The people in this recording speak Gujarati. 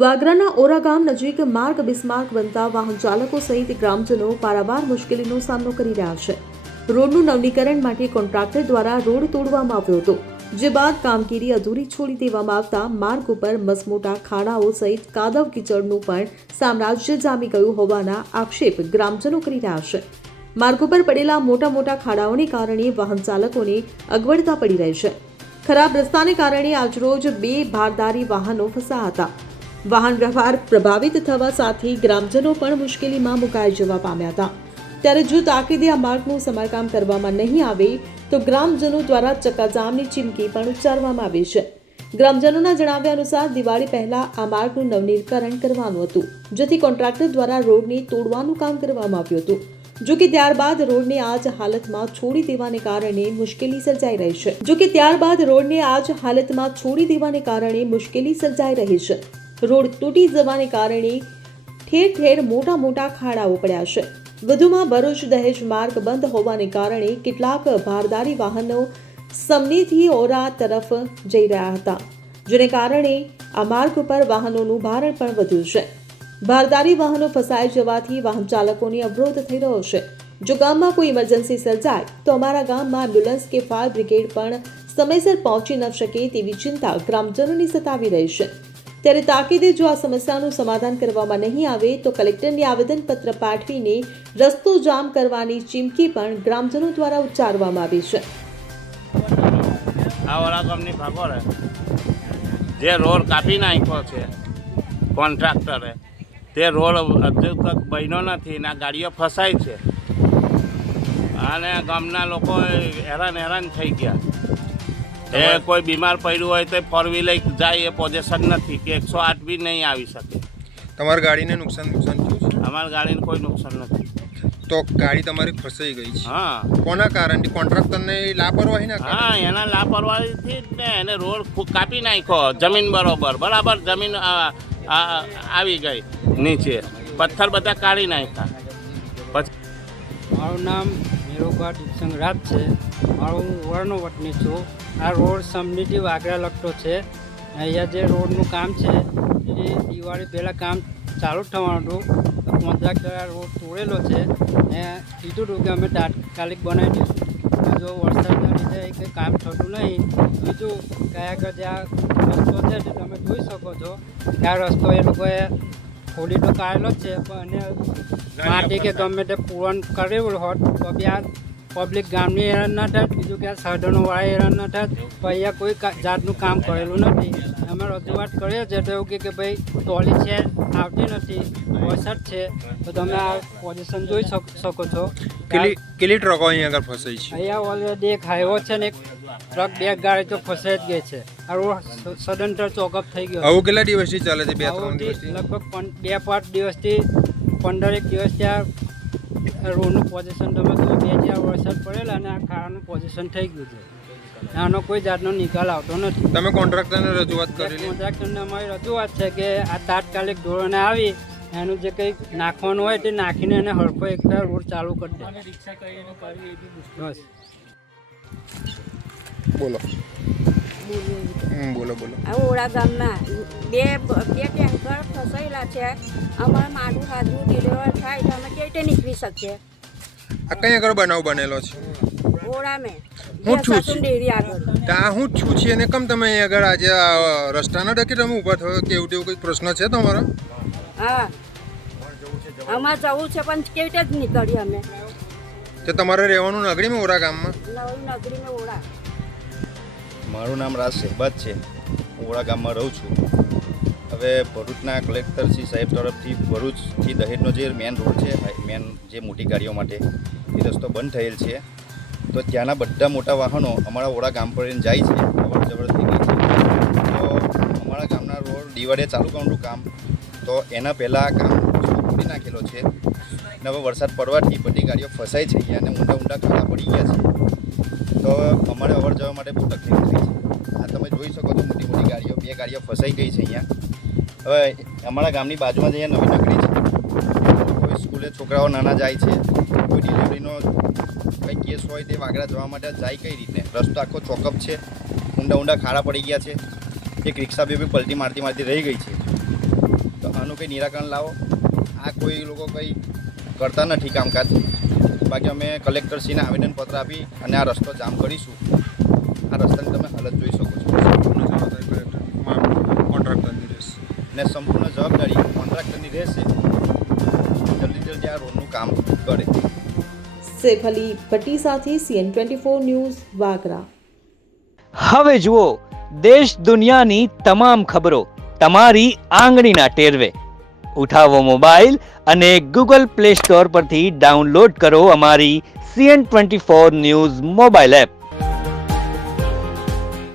વાગરાના ઓરા ગામ નજીક માર્ગ બિસ્માર્ક બનતા વાહન ચાલકો સહિત ગ્રામજનો પારાવાર મુશ્કેલીનો સામનો કરી રહ્યા છે। રોડનું નવીનીકરણ માટે કોન્ટ્રાક્ટર દ્વારા રોડ તોડવામાં આવ્યો હતો, જે બાદ કામગીરી અધૂરી છોડી દેવામાં આવતા માર્ગ ઉપર મસમોટા ખાડાઓ સહિત કાદવ કીચડનું પણ સામ્રાજ્ય જામી ગયું હોવાના આક્ષેપ ગ્રામજનો કરી રહ્યા છે। માર્ગ ઉપર પડેલા મોટા ખાડાઓને કારણે વાહન ચાલકોને અગવડતા પડી રહી છે। ખરાબ રસ્તાને કારણે આજરોજ 2 ભારદારી વાહનો ફસાયા હતા। વાહન વ્યવહાર પ્રભાવિત થવા સાથે ગ્રામજનો પણ મુશ્કેલીમાં મુકાઈ જવા પામ્યા હતા। ત્યારે જો તાકીદે આ માર્ગનું સમારકામ કરવામાં નહીં આવે તો ગ્રામજનો દ્વારા ચક્કાજામની ચીમકી પણ ઉચ્ચારવામાં આવી છે। ગ્રામજનોના જણાવ્યા અનુસાર દિવાળી પહેલા આ માર્ગનું નવીનીકરણ કરવાનું હતું, જેથી કોન્ટ્રાક્ટર દ્વારા રોડને તોડવાનું કામ કરવામાં આવ્યું હતું। જો કે ત્યારબાદ રોડને આ જ હાલતમાં છોડી દેવાને કારણે મુશ્કેલી સર્જાઈ રહી છે। રોડ તૂટી જવાને કારણે ઠેર ઠેર મોટા ખાડાઓ પડ્યા છે। વધુમાં ભરૂચ દહેજ માર્ગ બંધ હોવાને કારણે કેટલાક ભારદારી વાહનો સમનીથી ઓરા તરફ જઈ રહ્યા હતા, જેને કારણે આ માર્ગ પર વાહનોનું ભારણ પણ વધ્યું છે। ભારદારી વાહનો ફસાઈ જવાથી વાહન ચાલકોને અવરોધ થઈ રહ્યો છે। જો ગામમાં કોઈ ઇમરજન્સી સર્જાય તો અમારા ગામમાં એમ્બ્યુલન્સ કે ફાયર બ્રિગેડ પણ સમયસર પહોંચી ન શકે તેવી ચિંતા ગ્રામજનોની સતાવી રહી છે। ત્યારે તાકીદે જો આ સમસ્યાનું સમાધાન કરવામાં નહીં આવે તો કલેક્ટરને આવેદનપત્ર પાઠવીને રસ્તો જામ કરવાની ચીમકી પણ ગ્રામજનો દ્વારા ઉચ્ચારવામાં આવી છે। આ ઓલા ગામની ભાગોળે જે રોડ કાપી નાખ્યો છે કોન્ટ્રાક્ટરે, તે રોડ હજુ તક બન્યો નથી ને ગાડીઓ ફસાય છે અને ગામના લોકો હેરાન થઈ ગયા। એ કોઈ બીમાર પડ્યું હોય તો 4 વ્હીલર જાય એ પોઝિશન નથી કે 108 બી નહીં આવી શકે। તમારી ગાડીને નુકસાન થયું છે? અમારી ગાડીને કોઈ નુકસાન નથી। તો ગાડી તમારી ફસાઈ ગઈ છે? હા। કોના કારણથી? કોન્ટ્રાક્ટરને લાપરવાહી ના? હા, એના લાપરવાહીથી જ ને એને રોડ કાપી નાખ્યો, જમીન બરાબર જમીન આવી ગઈ નીચે, પથ્થર બધા કાઢી નાખ્યા। પછી મારું નામ મેરોભા દીપસંગરાજ છે। હું વરનો વતની છું। આ રોડ સમનીથી વાગરા લગતો છે। અહીંયા જે રોડનું કામ છે એ દિવાળી પહેલાં કામ ચાલુ થવાનું હતું। કોન્ટ્રાક્ટરે આ રોડ તોડેલો છે ને કીધું હતું કે અમે તાત્કાલિક બનાવી દઈશું। જો વરસાદના લીધે કંઈ કામ થતું નહીં, બીજું કયા આગળ જે આ રસ્તો છે તે તમે જોઈ શકો છો કે આ રસ્તો એ લોકોએ ખોલી તો કાઢેલો જ છે, પણ માટી કે ગમે તે પૂરણ કરેલું હોત તો બી આ પબ્લિક ગામની હેરાન ના થાય, બીજું કે આ સાધનોવાળા હેરાન ના થાય। તો અહીંયા કોઈ જાતનું કામ કરેલું નથી। અમે રજૂઆત કરીએ છીએ તો એવું કે ભાઈ ટોલી છે આવતી નથી, વરસાદ છે, તો તમે આ પોઝિશન જોઈ શકો છો। કેટલી ટ્રકો અહીંયા આગળ ફસાઈ છે? અહીંયા ઓલરેડી એક હાઈવો છે ને એક ટ્રક 2 ગાડી તો ફસાઈ જ ગઈ છે। આ રોડ સદંતર ચોકઅપ થઈ ગયો। આવું કેટલા દિવસથી ચાલે છે? 2-3 દિવસથી? લગભગ 2-5 દિવસથી 15 દિવસથી આ રોડનું પોઝિશન તમે જો 2-4 વરસાદ પડેલા અને આ ખાડાનું પોઝિશન થઈ ગયું છે। આનો કોઈ જાતનો નિકાલ આવતો નથી। તમે કોન્ટ્રાક્ટરને રજૂઆત કરેલી? કોન્ટ્રાક્ટરને અમારી રજૂઆત છે કે આ તાત્કાલિક ધોરણે આવી એનું જે કંઈ નાખવાનું હોય તે નાખીને એને હરખો એકવાર રોડ ચાલુ કરી દે। બસ બોલો બોલો। આ ઓળા ગામમાં બે ટેન્કર ફસાયેલા છે। અમારે મારું હાથનું ડિલિવર થાય તો અમે કેવી રીતે નીકળી શકીએ? આ કઈ આગળ બનાવ બનેલો છે? ઓળામાં હું છું ડેરી આગળ। ત્યાં હું છું છીએ ને કેમ તમે અહીં આગળ આજે રસ્તાના ડકે તમે ઊભા થયો કે એવું કંઈક પ્રશ્ન છે તમારો? હા, અમારે જવું છે પણ કેવી રીતે જ નીકળીએ અમે? તો તમારે રહેવાનું નગરીમાં ઓરા ગામમાં? નગરીમાં ઓળા। મારું નામ રાજ શહેબાજ છે। હું ઓળા ગામમાં રહું છું। હવે ભરૂચના કલેક્ટર શ્રી સાહેબ તરફથી ભરૂચથી દહેજનો જે મેન રોડ છે, મેન જે મોટી ગાડીઓ માટે એ રસ્તો બંધ થયેલ છે, તો ત્યાંના બધા મોટા વાહનો અમારા ઓળા ગામ પર જાય છે, અવર જવર થઈ ગઈ છે। તો અમારા ગામના રોડ દિવાળીએ ચાલુ કરવાનું કામ, તો એના પહેલાં કામ ખોલી નાખેલો છે અને હવે વરસાદ પડવાથી બધી ગાડીઓ ફસાય છે અહીંયા અને ઊંડા ખાડા પડી ગયા છે। તો અમારે અવર જવા માટે બહુ તકલીફ થઈ છે। આ તમે જોઈ શકો છો મોટી ગાડીઓ, 2 ગાડીઓ ફસાઈ ગઈ છે અહીંયા। હવે અમારા ગામની બાજુમાં જ અહીંયા નવી નગરી છે, કોઈ સ્કૂલે છોકરાઓ નાના જાય છે, કોઈ ડિલિવરીનો કંઈ કેસ હોય તે વાગરા જવા માટે જાય કઈ રીતે? રસ્તો આખો ચોકઅપ છે, ઊંડા ખાડા પડી ગયા છે। એક રિક્ષા બી પલટી મારતી રહી ગઈ છે। આનું કંઈ નિરાકરણ લાવો. આ કોઈ લોકો કંઈ કરતા નથી કામકાજ. બાકી અમે કલેક્ટરશ્રીને આવેદનપત્ર આપી અને આ રસ્તો જામ કરીશું. આ રસ્તાની તમે હાલત જોઈ શકો છો. સંપૂર્ણ જવાબદારી કોન્ટ્રાક્ટરની રહેશે. ને સંપૂર્ણ જવાબદારી કોન્ટ્રાક્ટરની રહેશે. જલ્દી આ રોડનું કામ કરે. સૈફ અલી ભટ્ટી સાથે CN24 ન્યૂઝ વાગરા. હવે જુઓ દેશ દુનિયાની તમામ ખબરો તમારી આંગળીના ટેરવે. ઉઠાવો મોબાઈલ અને Google Play Store પરથી ડાઉનલોડ કરો અમારી CN24 ન્યૂઝ મોબાઈલ એપ.